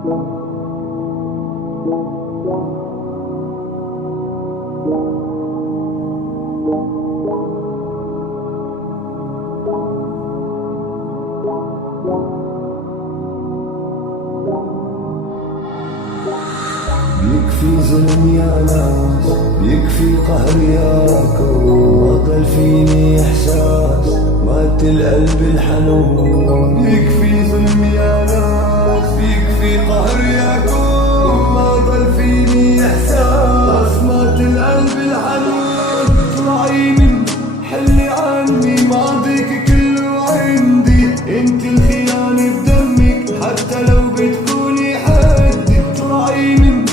يكفي ظلم يا ناس، يكفي قهر ياكم، ما ضل فيني احساس، مات القلب الحنون. يكفي ظلم يا ناس، يكفي قهر ياكم، ما ضل فيني احساس، مات القلب الحنون. طلعي من حلي عني، ماضيك كله عندي، انت الخيانة بدمك حتى لو بتكوني حدي. طلعي من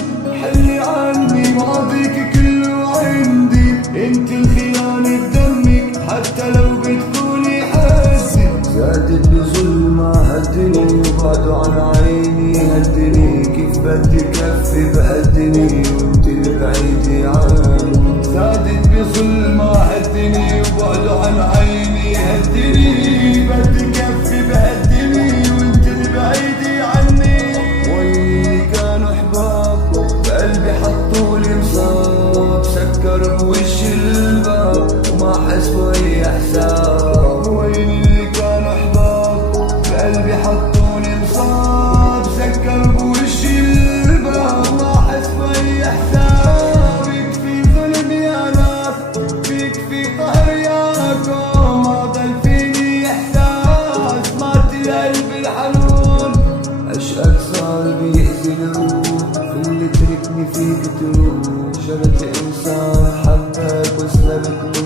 حلي عني، ماضيك كله عندي، انت الخيانة بدمك حتى لو بتكوني حدي. زادت بظلم هدني، وبعده عن عيني هدني، كيف بدي كفي بهدني وانت البعيدة عني. زادت بظلم هدني، وبعده عن عيني هدني، بدي كفي بهدني وانت البعيدة عني. ويلي كانوا احباب بقلبي حطولي مصاب، سكر بوشي الباب وما حسبوا اي حساب. ويلي كانوا احباب بقلبي حطولي مصاب، سكر بوشي الباب وما حسبوا اي حساب. يكفي ظلم يا ناس، يكفي قهر ياكم، ما ضل فيني احساس، مات القلب الحنون. عشقك صار بيأذي الروح، اللي تركني فيك تروح، شرت انسان حبك وسلبك